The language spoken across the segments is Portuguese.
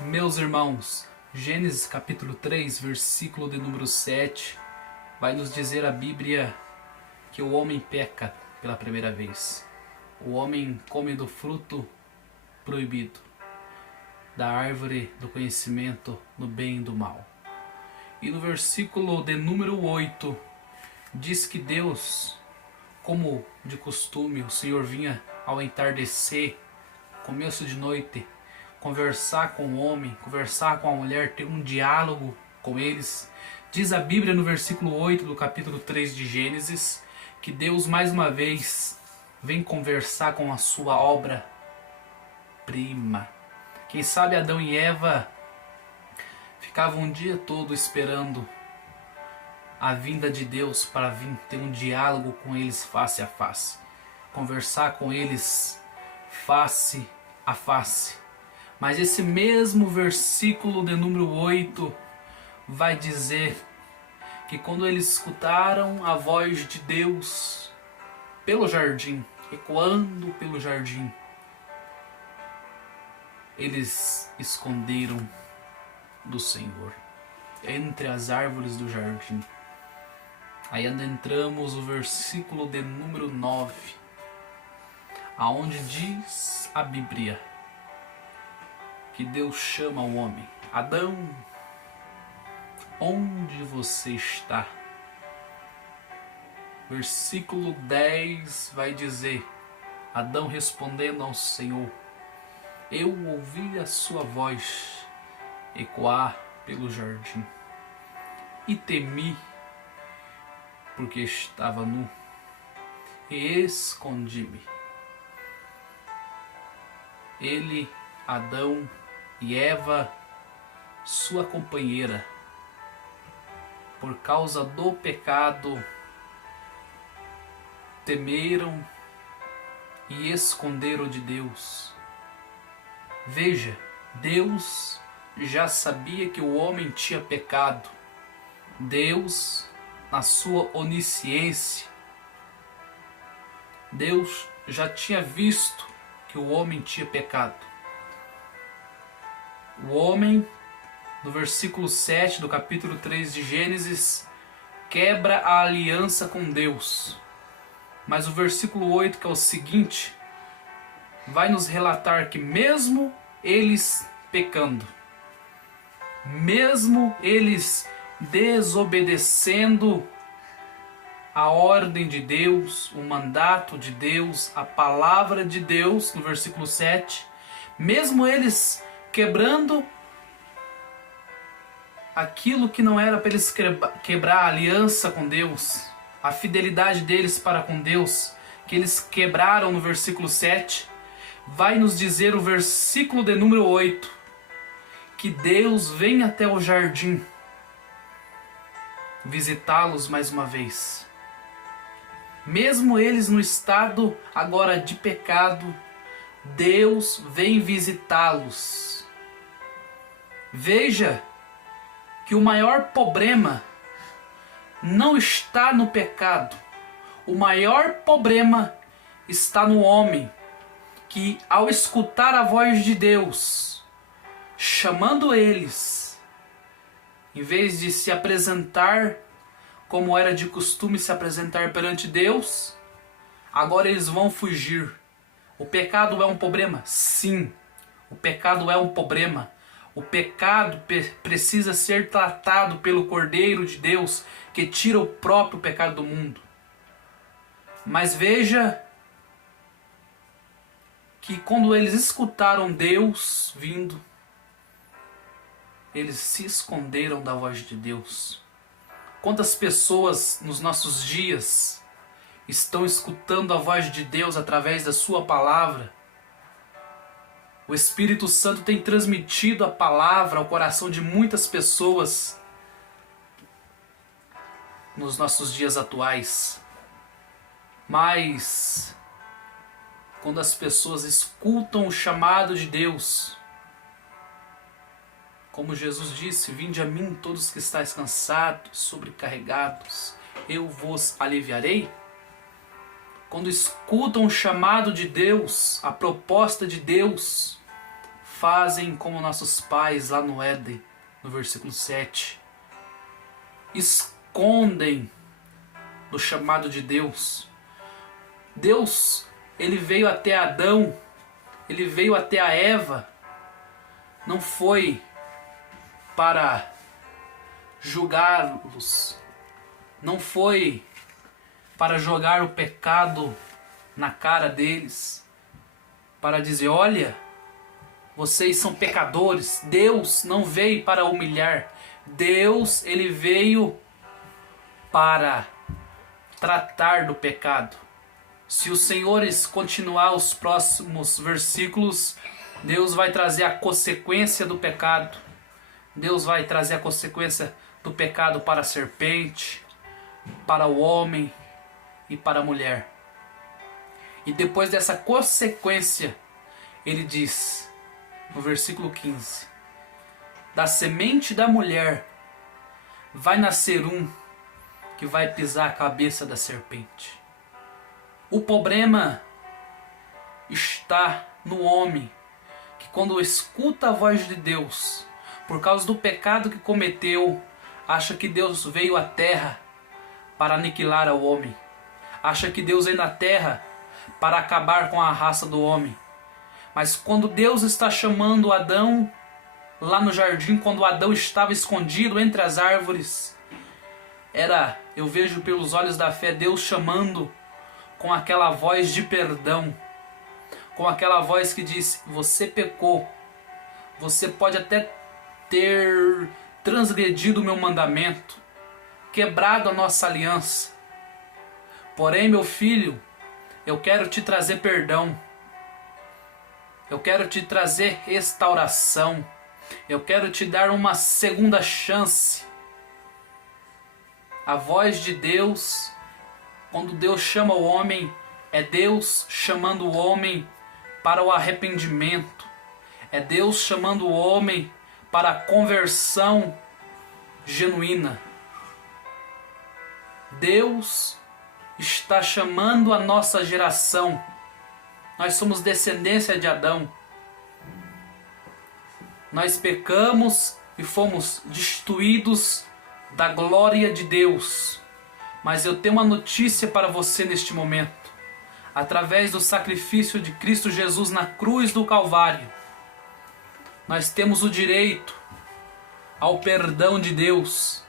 Meus irmãos, Gênesis capítulo 3, versículo de número 7, vai nos dizer a Bíblia que o homem peca pela primeira vez. O homem come do fruto proibido, da árvore do conhecimento do bem e do mal. E no versículo de número 8, diz que Deus, como de costume, o Senhor vinha ao entardecer, começo de noite, conversar com o homem, conversar com a mulher, ter um diálogo com eles. Diz a Bíblia no versículo 8 do capítulo 3 de Gênesis, que Deus mais uma vez vem conversar com a sua obra-prima. Quem sabe Adão e Eva ficavam um dia todo esperando a vinda de Deus para vir ter um diálogo com eles face a face, conversar com eles face a face. Mas esse mesmo versículo de número 8 vai dizer que quando eles escutaram a voz de Deus pelo jardim, ecoando pelo jardim, eles esconderam do Senhor entre as árvores do jardim. Aí adentramos o versículo de número 9, aonde diz a Bíblia que Deus chama o homem: Adão, onde você está? Versículo 10 vai dizer, Adão respondendo ao Senhor: eu ouvi a sua voz ecoar pelo jardim e temi, porque estava nu, e escondi-me. Ele, Adão e Eva, sua companheira, por causa do pecado, temeram e esconderam de Deus. Veja, Deus já sabia que o homem tinha pecado. Deus, na sua onisciência, Deus já tinha visto que o homem tinha pecado. O homem, no versículo 7 do capítulo 3 de Gênesis, quebra a aliança com Deus. Mas o versículo 8, que é o seguinte, vai nos relatar que mesmo eles pecando, mesmo eles desobedecendo a ordem de Deus, o mandato de Deus, a palavra de Deus, no versículo 7, mesmo eles quebrando aquilo que não era para eles quebrar a aliança com Deus, a fidelidade deles para com Deus, que eles quebraram no versículo 7, vai nos dizer o versículo de número 8, que Deus vem até o jardim visitá-los mais uma vez. Mesmo eles no estado agora de pecado, Deus vem visitá-los. Veja que o maior problema não está no pecado. O maior problema está no homem, que ao escutar a voz de Deus, chamando eles, em vez de se apresentar como era de costume se apresentar perante Deus, agora eles vão fugir. O pecado é um problema? Sim, o pecado é um problema. O pecado precisa ser tratado pelo Cordeiro de Deus, que tira o próprio pecado do mundo. Mas veja que quando eles escutaram Deus vindo, eles se esconderam da voz de Deus. Quantas pessoas nos nossos dias estão escutando a voz de Deus através da sua palavra? O Espírito Santo tem transmitido a palavra ao coração de muitas pessoas nos nossos dias atuais. Mas quando as pessoas escutam o chamado de Deus, como Jesus disse, vinde a mim todos que estáis cansados, sobrecarregados, eu vos aliviarei. Quando escutam o chamado de Deus, a proposta de Deus, fazem como nossos pais lá no Éden, no versículo 7. Escondem do chamado de Deus. Deus, ele veio até Adão, ele veio até a Eva, não foi para julgá-los, não foi para jogar o pecado na cara deles, para dizer, olha, vocês são pecadores. Deus não veio para humilhar. Deus, ele veio para tratar do pecado. Se os senhores continuar os próximos versículos, Deus vai trazer a consequência do pecado. Deus vai trazer a consequência do pecado para a serpente, para o homem e para a mulher. E depois dessa consequência, ele diz, no versículo 15, da semente da mulher vai nascer um que vai pisar a cabeça da serpente. O problema está no homem, que quando escuta a voz de Deus, por causa do pecado que cometeu, acha que Deus veio à terra para aniquilar o homem. Acha que Deus veio na terra para acabar com a raça do homem. Mas quando Deus está chamando Adão lá no jardim, quando Adão estava escondido entre as árvores, eu vejo pelos olhos da fé Deus chamando com aquela voz de perdão, com aquela voz que diz, você pecou, você pode até ter transgredido o meu mandamento, quebrado a nossa aliança, porém, meu filho, eu quero te trazer perdão, eu quero te trazer restauração, eu quero te dar uma segunda chance. A voz de Deus, quando Deus chama o homem, é Deus chamando o homem para o arrependimento, é Deus chamando o homem para a conversão genuína. Deus está chamando a nossa geração. Nós somos descendência de Adão. Nós pecamos e fomos destituídos da glória de Deus. Mas eu tenho uma notícia para você neste momento. Através do sacrifício de Cristo Jesus na cruz do Calvário, nós temos o direito ao perdão de Deus.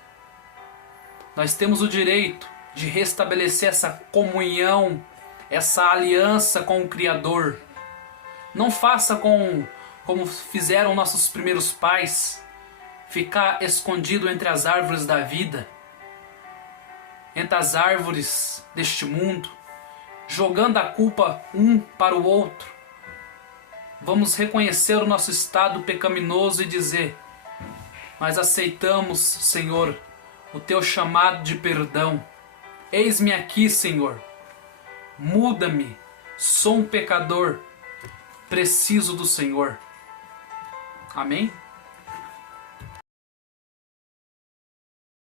Nós temos o direito de restabelecer essa comunhão, essa aliança com o Criador. Não faça como fizeram nossos primeiros pais, ficar escondido entre as árvores da vida, entre as árvores deste mundo, jogando a culpa um para o outro. Vamos reconhecer o nosso estado pecaminoso e dizer, nós aceitamos, Senhor, o teu chamado de perdão. Eis-me aqui, Senhor. Muda-me. Sou um pecador. Preciso do Senhor. Amém?